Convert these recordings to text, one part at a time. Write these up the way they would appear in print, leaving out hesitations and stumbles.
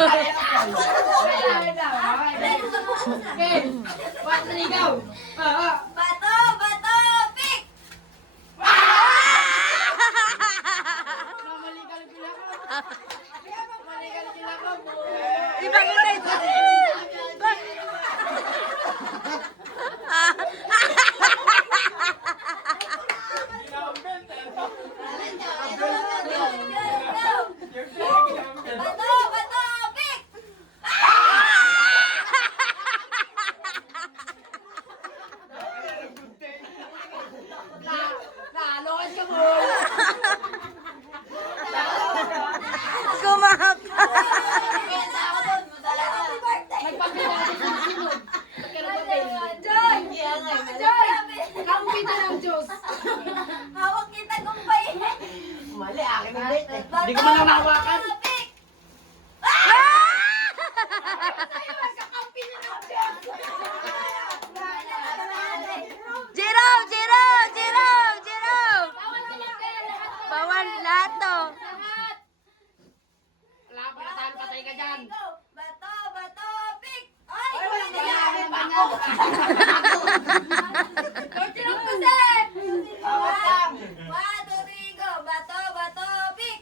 Okay. 1, 3, go. Bato, bato, pick! Ibang ito ito. Bato, bato, pick! Nalokas ka mo. Kumaka. Hawak kita kumpay. Mali, akin ang date eh. Hindi ko man nawakan. Pick! Jerome! Jerome! Jerome! Jerome! Bawal lahat to. Wala pa natalo, patay ka dyan. Bato, bato, pick! Ay! Korte lang kasi! 1, 2, 3, go! Bato, bato, pick!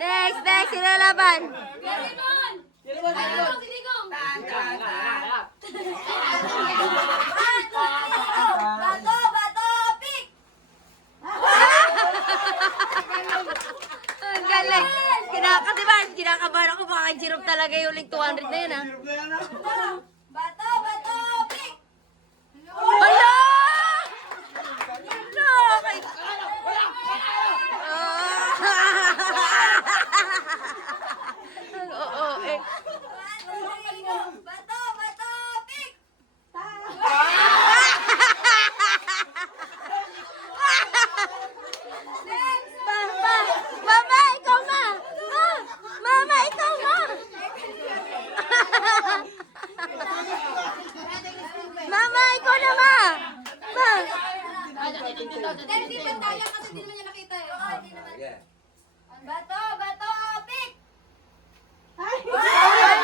Next, next, sino laban? Garimon! Sino ba? Siligong! Sino? 1, 2, 3, go! Bato, bato, pick! Ang galing. Kinakatiban, kinakabahan ako. Baka Jerome talaga yung uling 200 na yun, ha? Bato, bato, pick! Hala! Hala! Kay... Oo, eh. 1, 2, 3, go! Bato, bato, pick! Next! Mama! Mama, ikaw ma! Mama, ikaw ma! Mama, ikaw na ma! Ma! Hindi ba tayo kasi di naman niya nakita eh. Oo, hindi naman. Bato, bato, pick! Ay,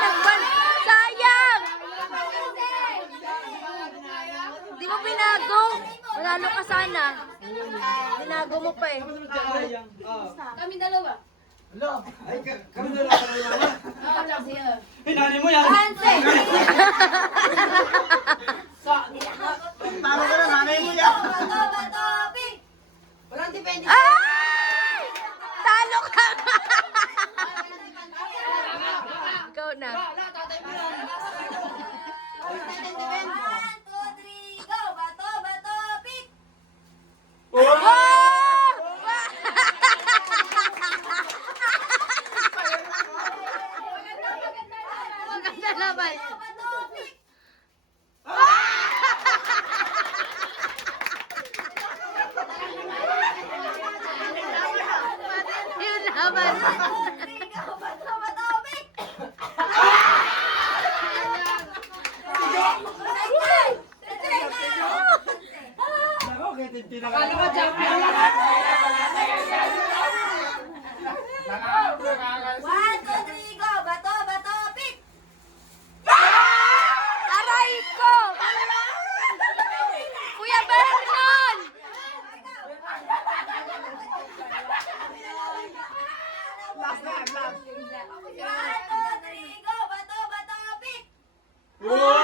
nagban... Sayang! Di mo binago? Manalo ka sana. Binago mo pa eh. Kami dalawa. Ay, kami na lang naman. Oo, lang siya. Hinani mo yan. Hanse! Tama ka na, nanay mo yan. Bato, bato, pick! Walang depende. Ay! Talo ka! Ikaw na. Wala, tatay mo yan. 1, 2, 3, go! Bato, bato, pick! Wow! Maganda naman. Bato, pick! Yun naman. 3, go! Bato, bato, pick! Ako, kaya tintinang Akala ko champion lang. 1, 2, 3, go! Bato, bato, pick! Aray ko! Kuya Vernon! Last na, last. 1, 2, 3, go! Bato, bato, pick! Wow!